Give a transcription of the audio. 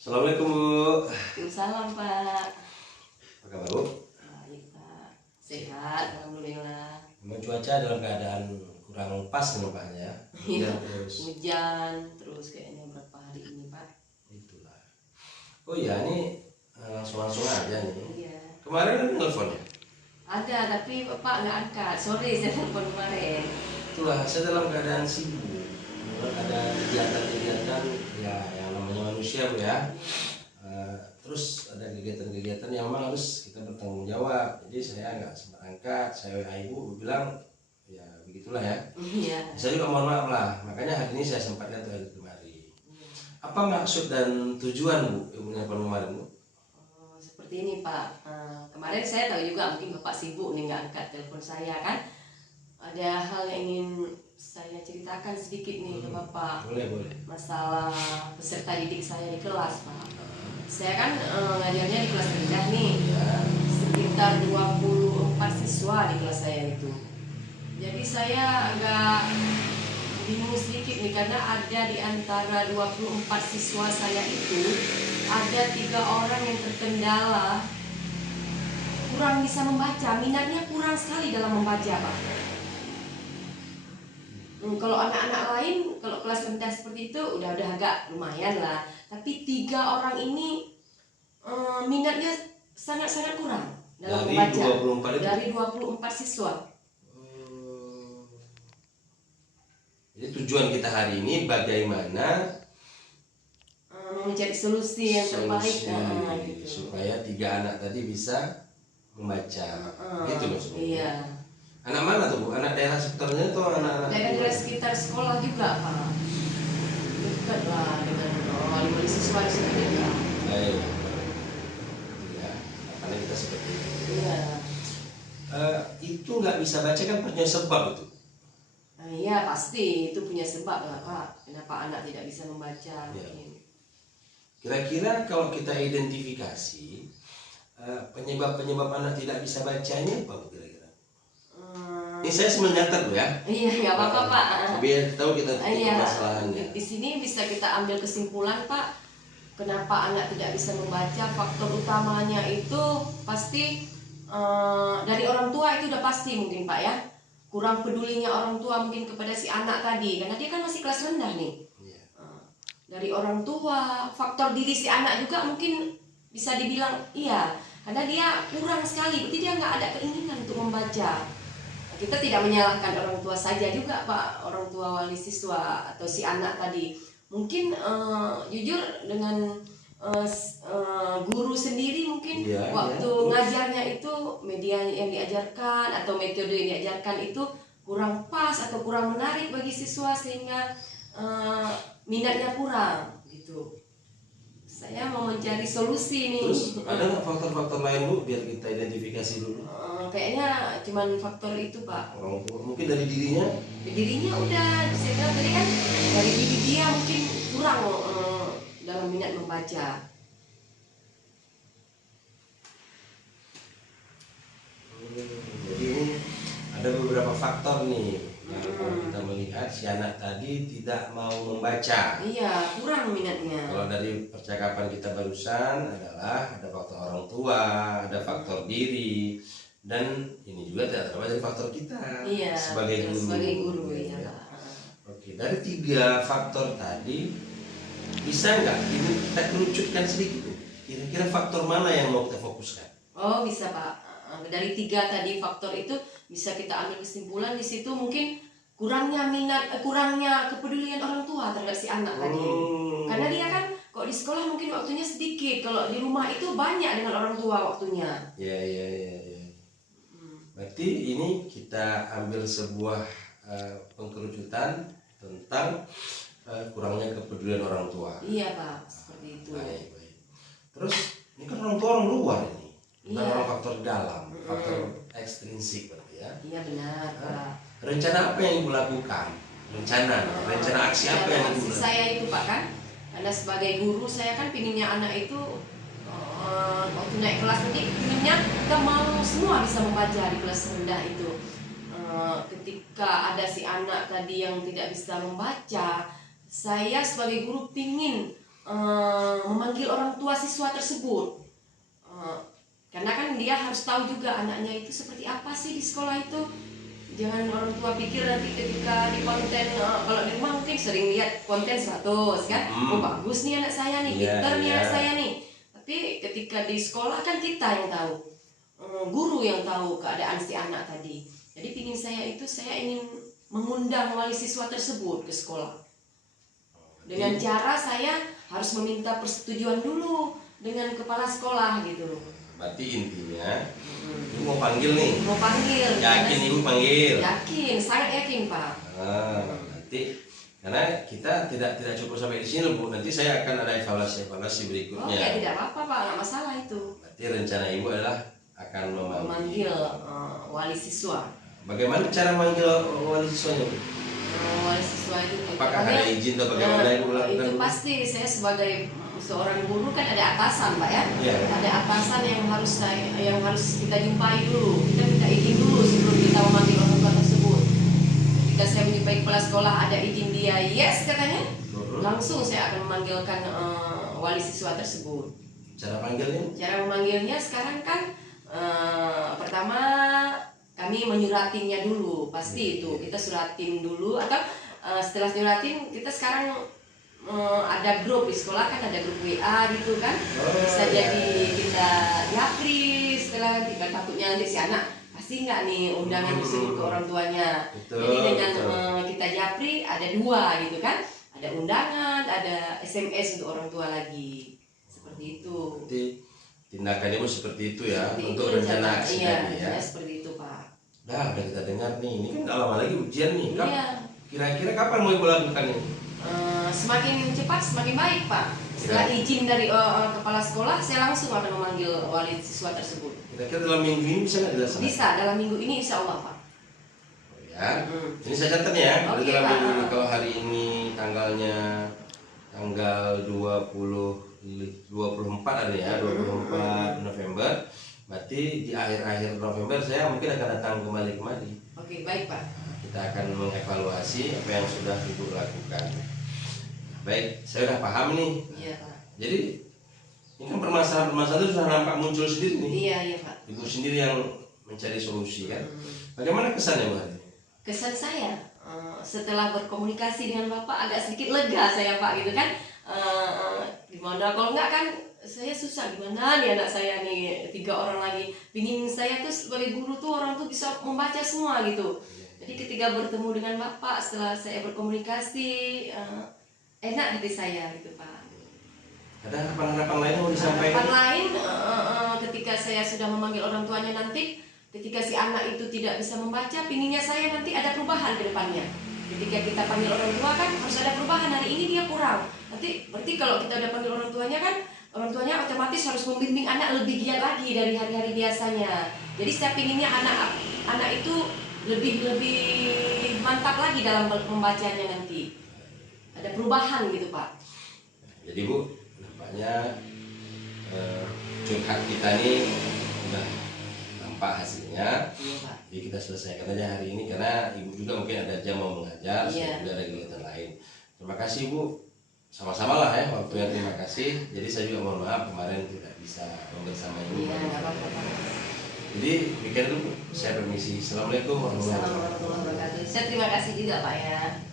Assalamualaikum Bu. Waalaikumsalam Pak. Apa kabar Bu? Baik Pak, sehat alhamdulillah. Memang cuaca dalam keadaan kurang pas nampaknya. Iya, Terus hujan terus kayaknya berapa hari ini Pak. itulah. Oh iya, ini langsung aja nih. Iya. Kemarin ada telepon ya? Ada tapi Bapak nggak angkat. Sorry saya telepon kemarin. Itulah, saya dalam keadaan sibuk. Memang ada kegiatan-kegiatan ya yang namanya manusia Bu ya. Terus ada kegiatan-kegiatan yang memang harus kita bertanggung jawab. Jadi saya nggak sempat angkat. Saya WA ibu bilang ya begitulah ya. Iya. Saya juga mohon maaf lah. Makanya hari ini saya sempat lihat hari kemarin. Apa maksud dan tujuan Bu ibu nelfon kemarin Bu? Seperti ini Pak. Kemarin saya tahu juga mungkin Bapak sibuk nih nggak angkat telepon saya kan. Ada hal yang ingin saya ceritakan sedikit nih ke Bapak. Boleh. Masalah peserta didik saya di kelas Pak. Saya kan ngajarnya di kelas rendah nih. Sekitar 24 siswa di kelas saya itu. Jadi saya agak bingung sedikit nih karena ada di antara 24 siswa saya itu ada 3 orang yang terkendala kurang bisa membaca, minatnya kurang sekali dalam membaca Pak. Kalau anak-anak lain, kalau kelas rendah seperti itu udah agak lumayan lah. Tapi 3 orang ini minatnya sangat-sangat kurang dalam Dari membaca. 24 itu? Dari 24 siswa. Jadi tujuan kita hari ini bagaimana Mencari solusi yang terbaik gitu. supaya 3 anak tadi bisa membaca. Gitu maksudnya. Iya. Anak mana tuh Bu? Anak daerah sekitarnya atau anak-anak? Daerah sekitar sekolah juga Pak. Dekat lah dengan lima siswa di sini dekat. Baik. Ya, karena kita seperti itu. Iya. Itu nggak bisa baca kan punya sebab itu. Iya pasti itu punya sebab lah Pak. Kenapa anak tidak bisa membaca? Ya. Mungkin. Kira-kira kalau kita identifikasi penyebab anak tidak bisa bacanya apa Bu kira-kira? Ini saya sebenarnya tuh ya. Iya nggak apa-apa Pak. Biar tahu kita Iya. permasalahannya. Di sini bisa kita ambil kesimpulan Pak. Kenapa anak tidak bisa membaca? Faktor utamanya itu pasti dari orang tua itu udah pasti mungkin Pak ya. Kurang pedulinya orang tua mungkin kepada si anak tadi karena dia kan masih kelas rendah nih. Iya. Dari orang tua, faktor diri si anak juga mungkin bisa dibilang iya karena dia kurang sekali, berarti dia nggak ada keinginan untuk membaca. Kita tidak menyalahkan orang tua saja juga Pak, orang tua wali siswa atau si anak tadi. Mungkin jujur dengan guru sendiri mungkin waktu ngajarnya itu media yang diajarkan atau metode yang diajarkan itu kurang pas atau kurang menarik bagi siswa sehingga minatnya kurang gitu. Saya mau mencari solusi nih. Terus ada nggak faktor-faktor lain Bu biar kita identifikasi dulu? Kayaknya cuman faktor itu Pak. Orang tua mungkin dari dirinya. Dirinya udah saya bilang tadi kan dari diri dia mungkin kurang dalam minat membaca. Jadi ini ada beberapa faktor nih yang kalau kita melihat si anak tadi tidak mau membaca. Iya, kurang minatnya. Kalau dari percakapan kita barusan adalah ada faktor orang tua, ada faktor diri, dan ini juga tidak terlepas dari faktor kita sebagai guru. Sebagai guru ya. Oke, dari 3 faktor tadi bisa nggak ini kita kerucutkan sedikit tuh? Kira-kira faktor mana yang mau kita fokuskan? Oh bisa Pak. Dari 3 tadi faktor itu bisa kita ambil kesimpulan di situ mungkin kurangnya minat, kurangnya kepedulian orang tua terhadap si anak tadi. Karena dia kan kok di sekolah mungkin waktunya sedikit, kalau di rumah itu banyak dengan orang tua waktunya. Iya. Berarti ini kita ambil sebuah pengkerucutan tentang kurangnya kepedulian orang tua. Iya Pak, seperti itu. Baik. Terus ini kan orang tua orang luar ini, bukan orang faktor dalam, faktor ekstrinsik berarti ya. Iya benar Pak. Rencana apa yang ibu lakukan? Rencana aksi apa yang ibu lakukan? Saya itu Pak kan, karena sebagai guru saya kan pinginnya anak itu waktu naik kelas nanti pinginnya kita mau semua bisa membaca di kelas rendah itu. Ketika ada si anak tadi yang tidak bisa membaca, saya sebagai guru pingin memanggil orang tua siswa tersebut. Karena kan dia harus tahu juga anaknya itu seperti apa sih di sekolah itu. Jangan orang tua pikir nanti ketika di konten, kalau di rumah mungkin sering lihat konten 100 kan, oh bagus nih anak saya nih, pinter nih anak saya nih. Tapi ketika di sekolah kan kita yang tahu, guru yang tahu keadaan si anak tadi. Jadi pingin saya ingin mengundang wali siswa tersebut ke sekolah. Dengan cara saya harus meminta persetujuan dulu dengan kepala sekolah gitu loh. Berarti intinya ibu mau panggil nih. Mau panggil. Yakin ibu panggil? Yakin, sangat yakin Pak. Nanti karena kita tidak cukup sampai di sini Bu. Nanti saya akan ada evaluasi berikutnya. Oh ya tidak apa-apa Pak, nggak masalah itu. Berarti rencana ibu adalah akan memanggil wali siswa. Bagaimana cara memanggil wali siswanya Bu? Wali siswa itu. Apakah ada izin atau bagaimana ibu lakukan? Itu pasti saya sebagai seorang guru kan ada atasan Pak ya. Iya. Ada atasan yang harus kita jumpai dulu. Kita minta izin dulu sebelum kita memanggil orang tua tersebut. Ketika saya menjumpai kepala sekolah ada izin dia, yes katanya, langsung saya akan memanggilkan wali siswa tersebut. Cara panggilnya? Cara memanggilnya sekarang kan pertama kami menyuratinya dulu, pasti itu kita suratin dulu, atau setelah nyuratin kita sekarang ada grup di sekolah kan, ada grup WA gitu kan, bisa jadi kita japri setelah kita takutnya nanti si anak pasti nggak nih undangan tersebut ke orang tuanya. Jadi dengan kita japri ada 2 gitu kan, ada undangan, ada SMS untuk orang tua lagi, seperti itu. Jadi tindakannya pun seperti itu ya, seperti untuk itu, rencana aksi tadi ya. Seperti itu Pak. Udah kita dengar nih, ini kan gak lama lagi ujian nih. Iya. Kira-kira kapan mau ibu lakukan ini? Semakin cepat semakin baik Pak. Setelah izin dari kepala sekolah, saya langsung akan memanggil wali siswa tersebut. Kira-kira dalam minggu ini bisa nggak dilaksanakan? Bisa, dalam minggu ini insya Allah Pak. Oh ya, ini saya catat ya. Oke, dalam Pak. minggu ini, kalau hari ini tanggalnya tanggal 24 ada ya, 24 November. Berarti di akhir-akhir November saya mungkin akan datang kembali. Oke, baik Pak. Kita akan mengevaluasi apa yang sudah ibu lakukan. Baik, saya sudah paham nih. Iya Pak. Jadi ini kan permasalahan itu sudah nampak muncul sendiri nih. Iya Pak. Ibu sendiri yang mencari solusi kan. Bagaimana kesannya Bu hari ini? Kesan saya setelah berkomunikasi dengan Bapak agak sedikit lega saya Pak gitu kan. Gimana kalau enggak kan saya susah, gimana nih anak saya nih 3 orang lagi. Pingin saya tuh sebagai guru tuh orang tuh bisa membaca semua gitu. Jadi ketika bertemu dengan Bapak setelah saya berkomunikasi enak hati saya gitu Pak. Ada harapan-harapan lain yang mau disampaikan? Harapan lain ketika saya sudah memanggil orang tuanya nanti, ketika si anak itu tidak bisa membaca, pinginnya saya nanti ada perubahan ke depannya. Ketika kita panggil orang tua kan harus ada perubahan, hari ini dia kurang. Nanti berarti kalau kita udah panggil orang tuanya kan, orang tuanya otomatis harus membimbing anak lebih giat lagi dari hari-hari biasanya. Jadi saya pinginnya anak itu lebih mantap lagi dalam membacanya nanti. Ada perubahan gitu Pak. Jadi Bu, nampaknya curhat kita ini udah nampak hasilnya. Iya Pak. Jadi kita selesaikan aja hari ini karena ibu juga mungkin ada jam mau mengajar, Iya. juga ada kegiatan lain. Terima kasih Bu, sama-sama lah ya waktunya, terima kasih. Jadi saya juga mohon maaf kemarin tidak bisa bersama ini. Iya, nggak apa-apa Pak. Jadi demikian dulu, saya permisi. Assalamualaikum warahmatullahi wabarakatuh. Assalamualaikum warahmatullahi wabarakatuh. Saya terima kasih juga Pak ya.